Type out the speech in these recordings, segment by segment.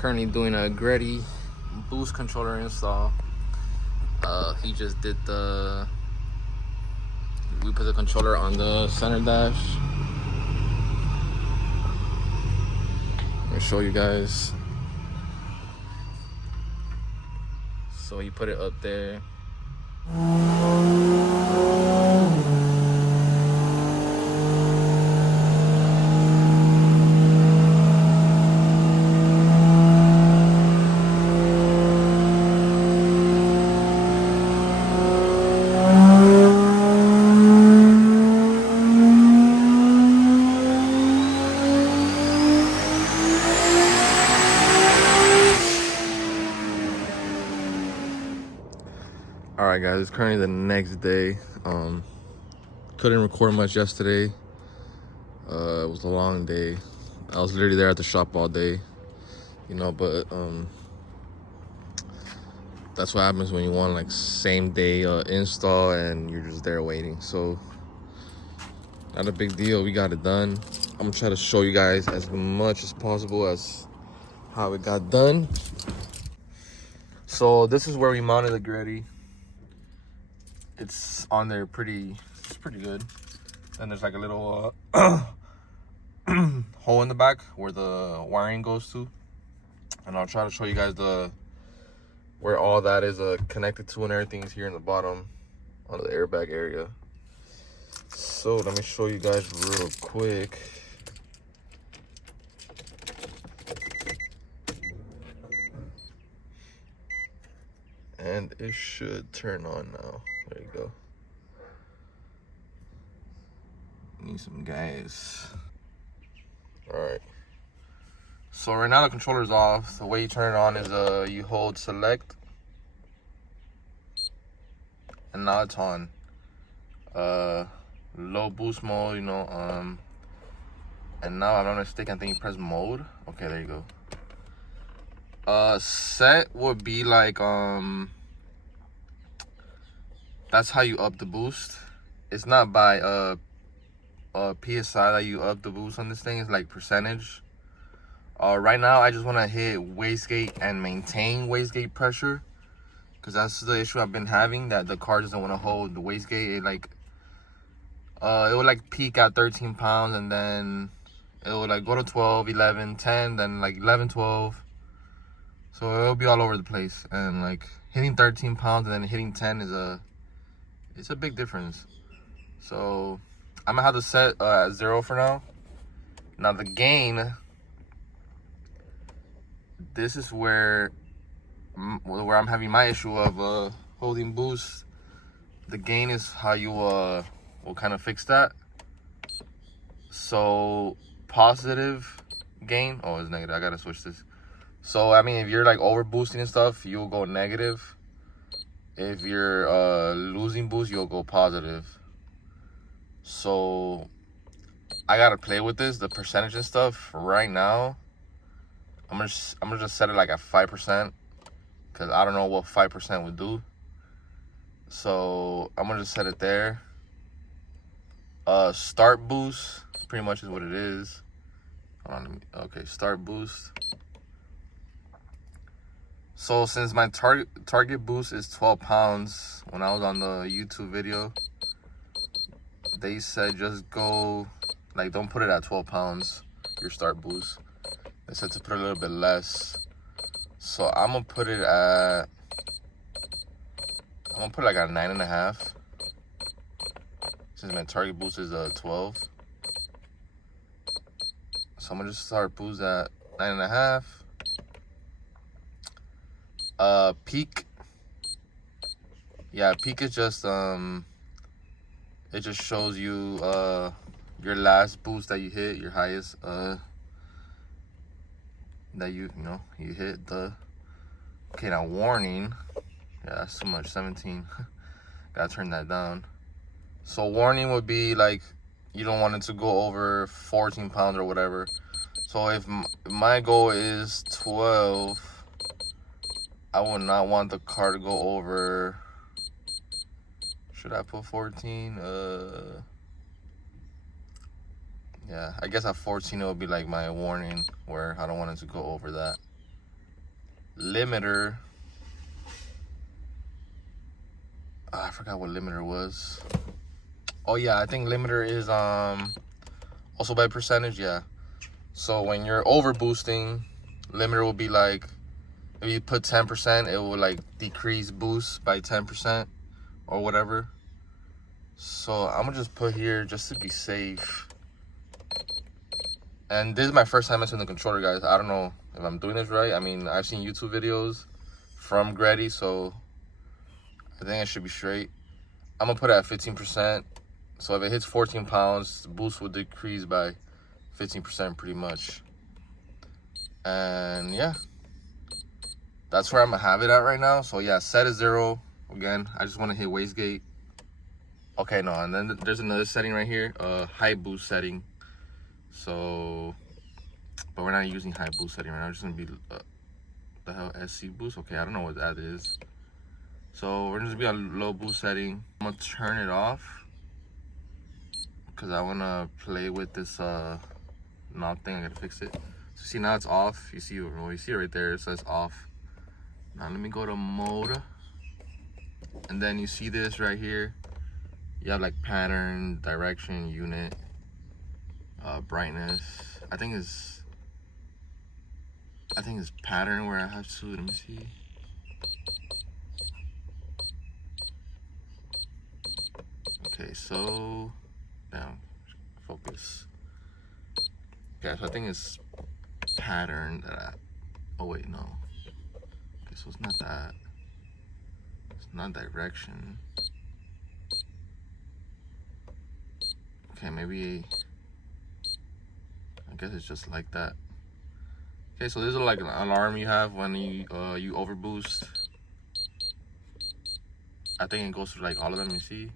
Currently doing a Greddy boost controller install. He just did we put the controller on the center dash. Let me show you guys. So he put it up there. Alright guys, it's currently the next day. Couldn't record much yesterday. It was a long day. I was literally there at the shop all day, you know, but that's what happens when you want like same day install and you're just there waiting. So not a big deal, we got it done. I'm gonna try to show you guys as much as possible as how it got done. So this is where we mounted the Greddy. It's on there it's pretty good. And there's like a little hole in the back where the wiring goes to. And I'll try to show you guys where all that is connected to, and everything's here in the bottom on the airbag area. So let me show you guys real quick. And it should turn on now. There you go. Need some gas. All right. So right now the controller's off. The way you turn it on is you hold select, and now it's on. Low boost mode, you know. And now, if I'm not mistaken, I think you press mode. Okay, there you go. Set would be like that's how you up the boost. It's not by PSI that you up the boost on this thing. It's like percentage. Right now I just want to hit wastegate and maintain wastegate pressure, because that's the issue I've been having, that the car doesn't want to hold the wastegate. It would like peak at 13 pounds, and then it would like go to 12, 11, 10, then like 11, 12. So it'll be all over the place, and like hitting 13 pounds and then hitting 10 it's a big difference. So I'm gonna have to set at 0 for now. Now the gain, this is where I'm having my issue of holding boost. The gain is how you will kind of fix that. So positive gain, oh, it's negative. I gotta switch this. So I mean, if you're like over boosting and stuff, you'll go negative. If you're losing boost, you'll go positive. So I gotta play with this, the percentage and stuff. Right now I'm gonna just set it like at 5%, because I don't know what 5% would do. So I'm gonna just set it there. Start boost pretty much is what it is. Hold on, okay, start boost. So since my target boost is 12 pounds, when I was on the YouTube video, they said just go, like, don't put it at 12 pounds, your start boost. They said to put a little bit less. So I'm gonna put it at, like at 9.5. Since my target boost is 12. So I'm gonna just start boost at 9.5. Peak. Yeah, peak is just it just shows you your last boost that you hit, your highest that you hit the. Okay, now warning. Yeah, that's too much. 17. Gotta turn that down. So warning would be like you don't want it to go over 14 pounds or whatever. So if my goal is 12, I would not want the car to go over. Should I put 14? Yeah, I guess at 14 it would be like my warning, where I don't want it to go over that. limiter. I forgot what limiter was. Oh yeah, I think limiter is also by percentage. Yeah. So when you're over boosting, limiter will be like, if you put 10%, it will like decrease boost by 10% or whatever. So I'm gonna just put here just to be safe. And this is my first time messing with the controller, guys. I don't know if I'm doing this right. I mean, I've seen YouTube videos from Greddy, so I think I should be straight. I'm gonna put it at 15%. So if it hits 14 pounds, the boost will decrease by 15% pretty much. And yeah, that's where I'm gonna have it at right now. So yeah, set is 0. Again, I just wanna hit wastegate. Okay, no, and then there's another setting right here, high boost setting. So, but we're not using high boost setting right now. It's just gonna be, the hell, SC boost? Okay, I don't know what that is. So we're just gonna be on low boost setting. I'm gonna turn it off because I wanna play with this knob thing. I gotta fix it. So see, now it's off. You see, well, you see it right there. It says off. Now let me go to mode, and then you see this right here. You have like pattern, direction, unit, brightness. I think it's pattern where I have to. Let me see. Okay, so now focus. Okay, so I think it's pattern that I. Oh wait, no. Okay, so it's not that. It's not direction. Okay, maybe. I guess it's just like that. Okay, so this is like an alarm you have when you overboost. I think it goes through like all of them. You see.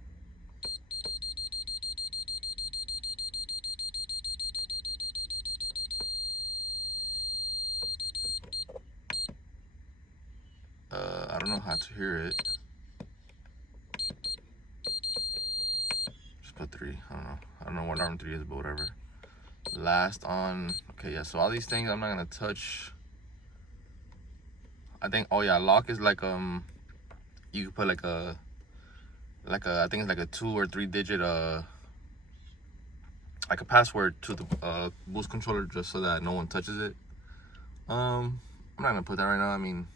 I don't know how to hear it. Just put 3. I don't know what alarm 3 is, but whatever. Last on. Okay, yeah. So all these things I'm not gonna touch. I think. Oh yeah, lock is like you can put like a I think it's like a 2 or 3 digit like a password to the boost controller just so that no one touches it. I'm not gonna put that right now. I mean,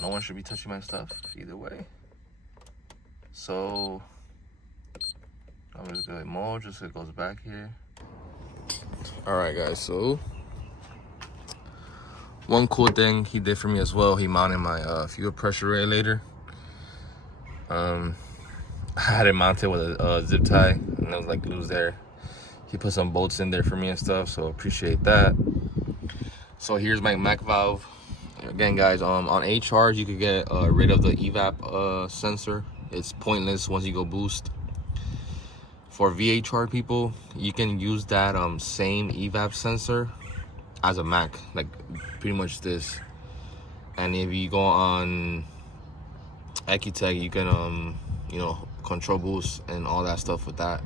no one should be touching my stuff either way. So I'm just gonna mode just so it goes back here. All right, guys. So one cool thing he did for me as well, he mounted my fuel pressure regulator. I had it mounted with a zip tie, and it was like loose there. He put some bolts in there for me and stuff, so appreciate that. So here's my Mac valve. Again, guys, on A charge you could get rid of the evap sensor. It's pointless once you go boost. For VA charge people, you can use that same evap sensor as a Mac, like pretty much this. And if you go on Ecutech, you can you know, control boost and all that stuff with that.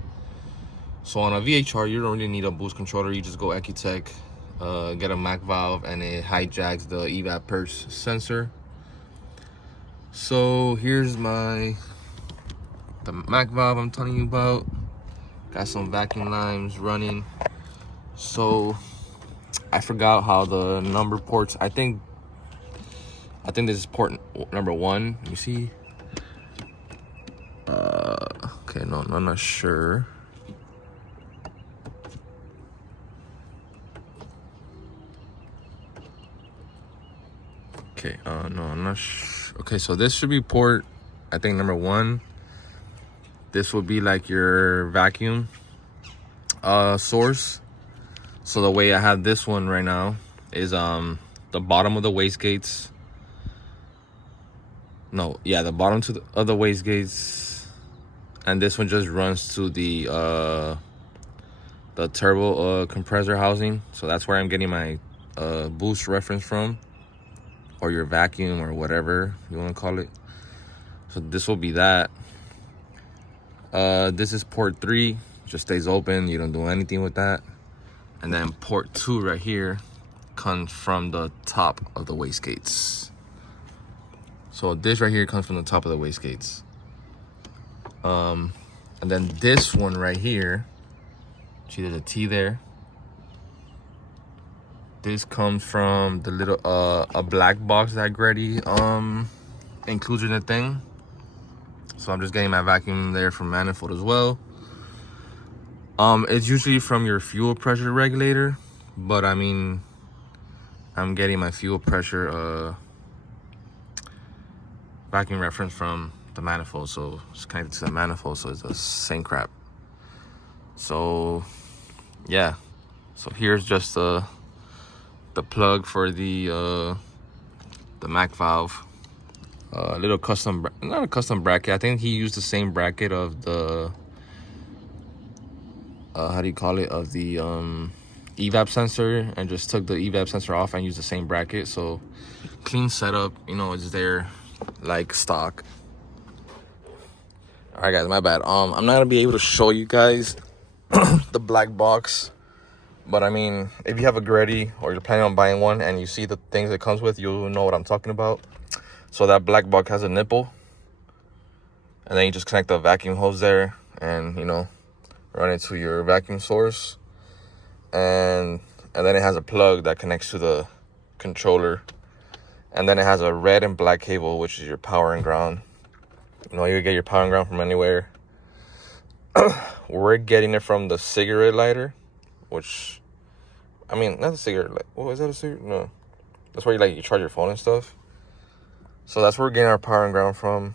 So on a VA charge, you don't really need a boost controller. You just go Ecutech, get a Mac valve, and it hijacks the evap pulse sensor. So here's the Mac valve I'm telling you about. Got some vacuum lines running. So I forgot how the number ports. I think this is port number 1. Let me see. Okay, no, I'm not sure. Okay, no, I'm not sure. Okay, so this should be port, I think, number 1. This would be like your vacuum source. So the way I have this one right now is the bottom of the wastegates. No, yeah, the bottom of the wastegates, and this one just runs to the turbo compressor housing. So that's where I'm getting my boost reference from, or your vacuum, or whatever you want to call it. So this will be that. This is port 3, just stays open. You don't do anything with that. And then port 2 right here, comes from the top of the wastegates. So this right here comes from the top of the wastegates. And then this one right here, see there's a T there. This comes from the little a black box that Greddy includes in the thing. So I'm just getting my vacuum there from manifold as well. It's usually from your fuel pressure regulator, but I mean, I'm getting my fuel pressure vacuum reference from the manifold, so it's connected to the manifold, so it's the same crap. So yeah, so here's just the plug for the Mac valve. A little custom, not a custom bracket. I think he used the same bracket of the how do you call it, of the evap sensor, and just took the evap sensor off and used the same bracket. So clean setup, you know, it's there like stock. All right guys, my bad. I'm not gonna be able to show you guys the black box, but I mean, if you have a Greddy or you're planning on buying one and you see the things it comes with, you'll know what I'm talking about. So that black box has a nipple, and then you just connect the vacuum hose there and, you know, run it to your vacuum source. And then it has a plug that connects to the controller. And then it has a red and black cable, which is your power and ground. You know, you can get your power and ground from anywhere. We're getting it from the cigarette lighter, which, I mean, not the cigarette light. Oh, is that a cigarette? No. That's where you charge your phone and stuff. So that's where we're getting our power and ground from.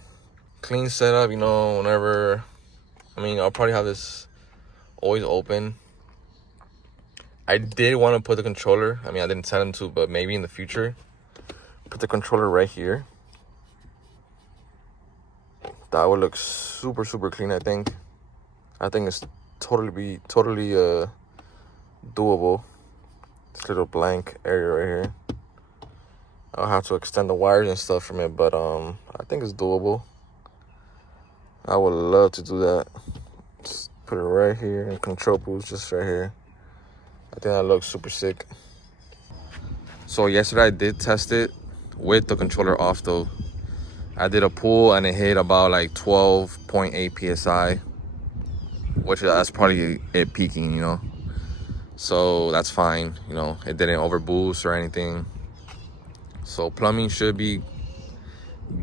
Clean setup, you know, whenever, I mean, I'll probably have this always open. I did want to put the controller, I mean, I didn't tell him to, but maybe in the future, put the controller right here. That would look super, super clean, I think. I think it's totally doable. This little blank area right here. I'll have to extend the wires and stuff from it, but I think it's doable. I would love to do that. Just put it right here, and control boost just right here. I think that looks super sick. So yesterday I did test it with the controller off though. I did a pull and it hit about like 12.8 psi, which that's probably it peaking, you know. So that's fine, you know. It didn't overboost or anything. So plumbing should be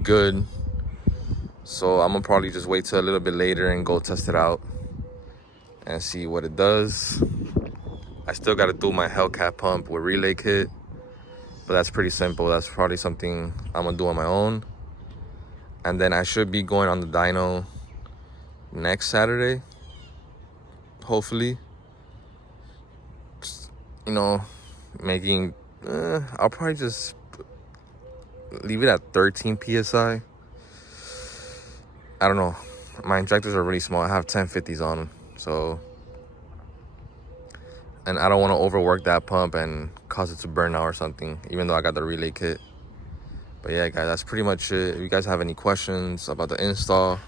good. So I'm gonna probably just wait till a little bit later and go test it out and see what it does. I still gotta do my Hellcat pump with relay kit, but that's pretty simple. That's probably something I'm gonna do on my own. And then I should be going on the dyno next Saturday, hopefully. Just, you know, making, I'll probably just leave it at 13 psi. I don't know. My injectors are really small. I have 1050s on them, so, and I don't want to overwork that pump and cause it to burn out or something, even though I got the relay kit. But yeah, guys, that's pretty much it. If you guys have any questions about the install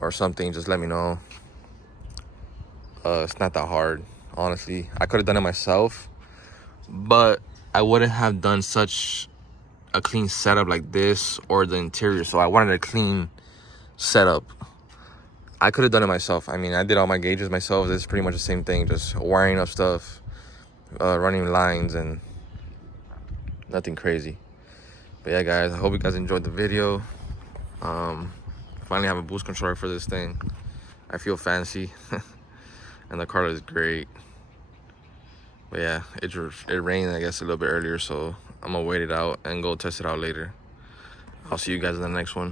or something, just let me know. It's not that hard, honestly. I could have done it myself, but I wouldn't have done such a clean setup like this or the interior. So I wanted a clean setup. I could have done it myself. I mean, I did all my gauges myself. This is pretty much the same thing, just wiring up stuff, running lines, and nothing crazy. But yeah, guys, I hope you guys enjoyed the video. Finally have a boost controller for this thing. I feel fancy. And the car is great. But yeah, it rained, I guess, a little bit earlier, so I'm gonna wait it out and go test it out later. I'll see you guys in the next one.